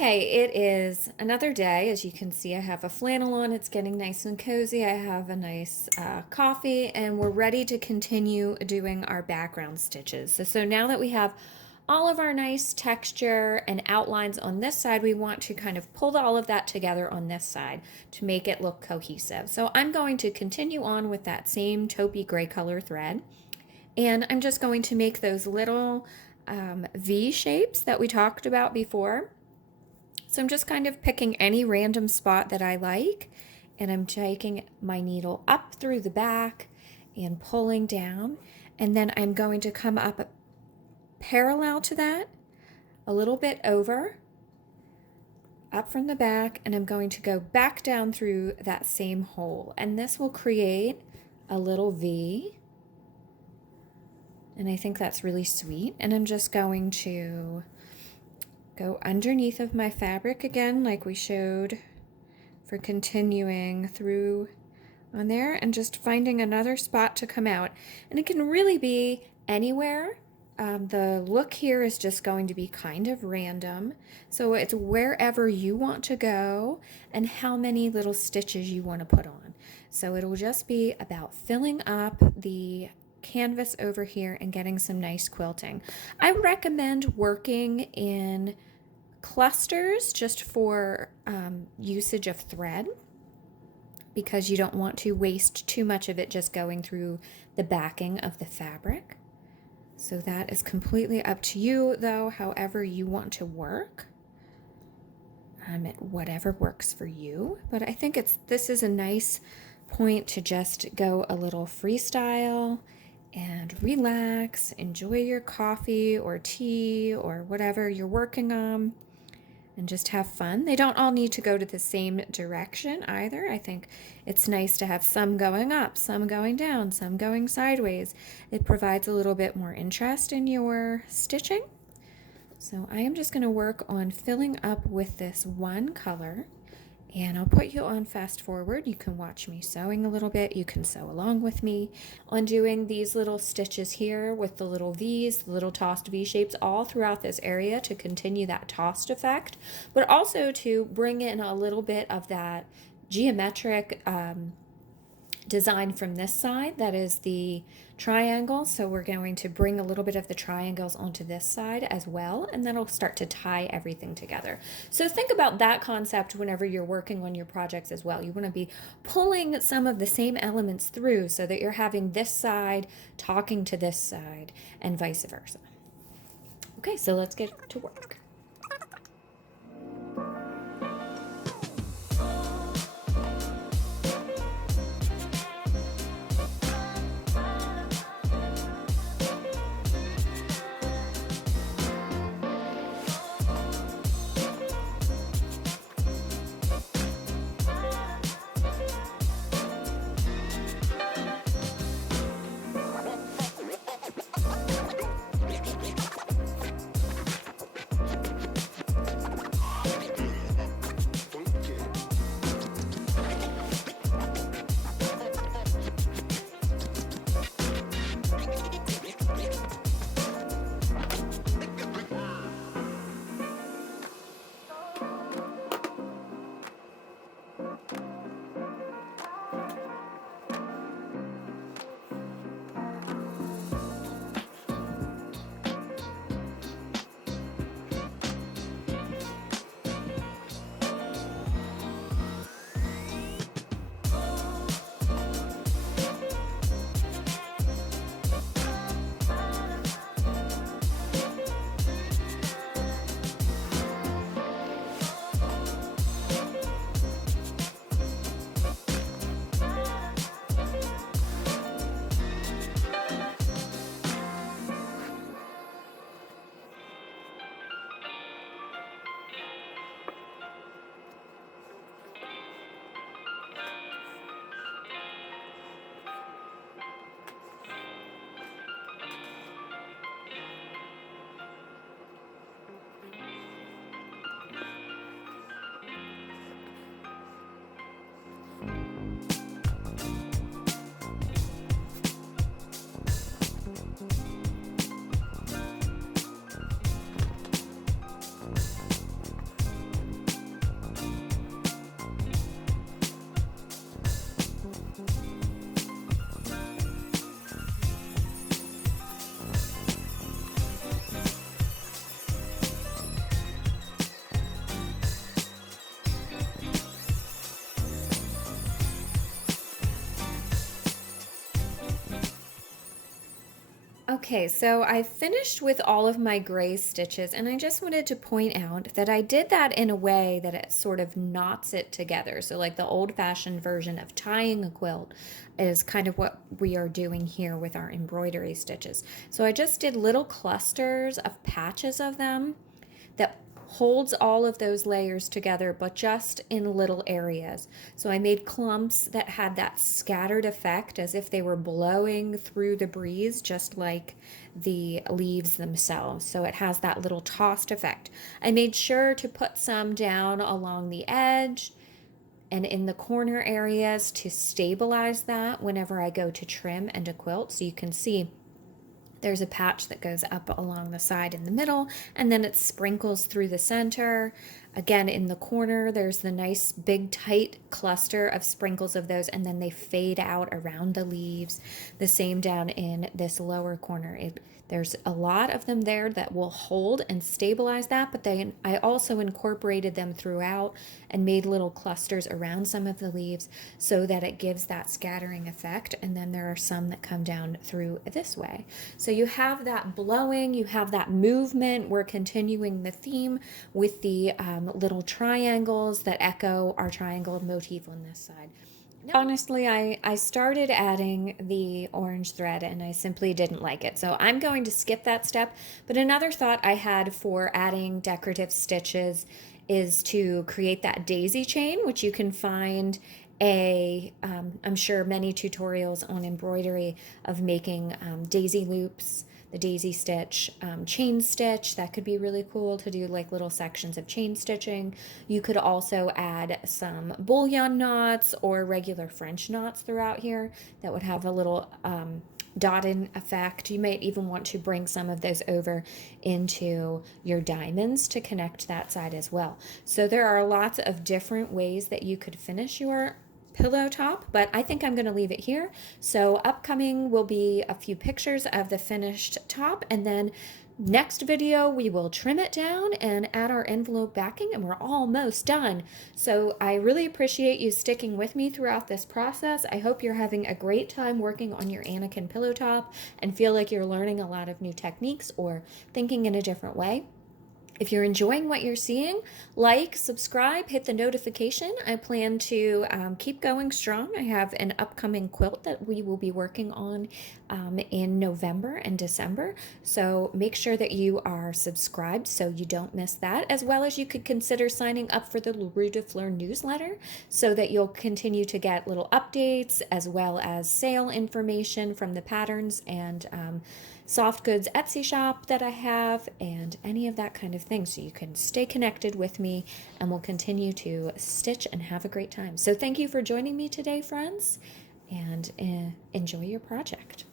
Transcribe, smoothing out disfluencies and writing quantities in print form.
Okay, it is another day. As you can see, I have a flannel on. It's getting nice and cozy. I have a nice coffee, and we're ready to continue doing our background stitches. So now that we have all of our nice texture and outlines on this side, we want to kind of pull all of that together on this side to make it look cohesive. So I'm going to continue on with that same taupey gray color thread, and I'm just going to make those little V shapes that we talked about before. So I'm just kind of picking any random spot that I like, and I'm taking my needle up through the back and pulling down, and then I'm going to come up parallel to that, a little bit over, up from the back, and I'm going to go back down through that same hole, and this will create a little V, and I think that's really sweet. And I'm just going to go underneath of my fabric again, like we showed for continuing through on there, and just finding another spot to come out. And it can really be anywhere. The look here is just going to be kind of random. So it's wherever you want to go and how many little stitches you want to put on. So it'll just be about filling up the canvas over here and getting some nice quilting. I recommend working in clusters just for usage of thread, because you don't want to waste too much of it just going through the backing of the fabric. So that is completely up to you though, however you want to work, whatever works for you. But I think this is a nice point to just go a little freestyle and relax, enjoy your coffee or tea or whatever you're working on, and just have fun. They don't all need to go to the same direction either. I think it's nice to have some going up, some going down, some going sideways. It provides a little bit more interest in your stitching. So I am just going to work on filling up with this one color, and I'll put you on fast forward. You can watch me sewing a little bit. You can sew along with me on doing these little stitches here with the little V's, the little tossed V shapes all throughout this area to continue that tossed effect, but also to bring in a little bit of that geometric design from this side. That is the triangle. So we're going to bring a little bit of the triangles onto this side as well, and that'll start to tie everything together. So think about that concept whenever you're working on your projects as well. You want to be pulling some of the same elements through so that you're having this side talking to this side and vice versa. Okay, so let's get to work. Okay, so I finished with all of my gray stitches, and I just wanted to point out that I did that in a way that it sort of knots it together. So like the old-fashioned version of tying a quilt is kind of what we are doing here with our embroidery stitches. So I just did little clusters of patches of them that holds all of those layers together, but just in little areas. So I made clumps that had that scattered effect as if they were blowing through the breeze, just like the leaves themselves. So it has that little tossed effect. I made sure to put some down along the edge and in the corner areas to stabilize that whenever I go to trim and to quilt. So you can see there's a patch that goes up along the side in the middle, and then it sprinkles through the center. Again, in the corner, there's the nice big tight cluster of sprinkles of those, and then they fade out around the leaves. The same down in this lower corner. There's a lot of them there that will hold and stabilize that, but I also incorporated them throughout and made little clusters around some of the leaves so that it gives that scattering effect. And then there are some that come down through this way. So you have that blowing, you have that movement. We're continuing the theme with the little triangles that echo our triangle motif on this side. Honestly, I started adding the orange thread and I simply didn't like it. So I'm going to skip that step. But another thought I had for adding decorative stitches is to create that daisy chain, which you can find I'm sure many tutorials on embroidery of making daisy loops, the daisy stitch, chain stitch. That could be really cool to do like little sections of chain stitching. You could also add some bullion knots or regular French knots throughout here that would have a little dotted effect. You might even want to bring some of those over into your diamonds to connect that side as well. So there are lots of different ways that you could finish your pillow top, but I think I'm going to leave it here. So upcoming will be a few pictures of the finished top, and then next video we will trim it down and add our envelope backing, and we're almost done. So I really appreciate you sticking with me throughout this process. I hope you're having a great time working on your Anniken pillow top and feel like you're learning a lot of new techniques or thinking in a different way. If you're enjoying what you're seeing, like, subscribe, hit the notification. I plan to keep going strong. I have an upcoming quilt that we will be working on in November and December. So make sure that you are subscribed so you don't miss that, as well as you could consider signing up for the Rue de Fleur newsletter so that you'll continue to get little updates as well as sale information from the patterns and soft goods Etsy shop that I have and any of that kind of thing, so you can stay connected with me and we'll continue to stitch and have a great time. So thank you for joining me today, friends, and enjoy your project.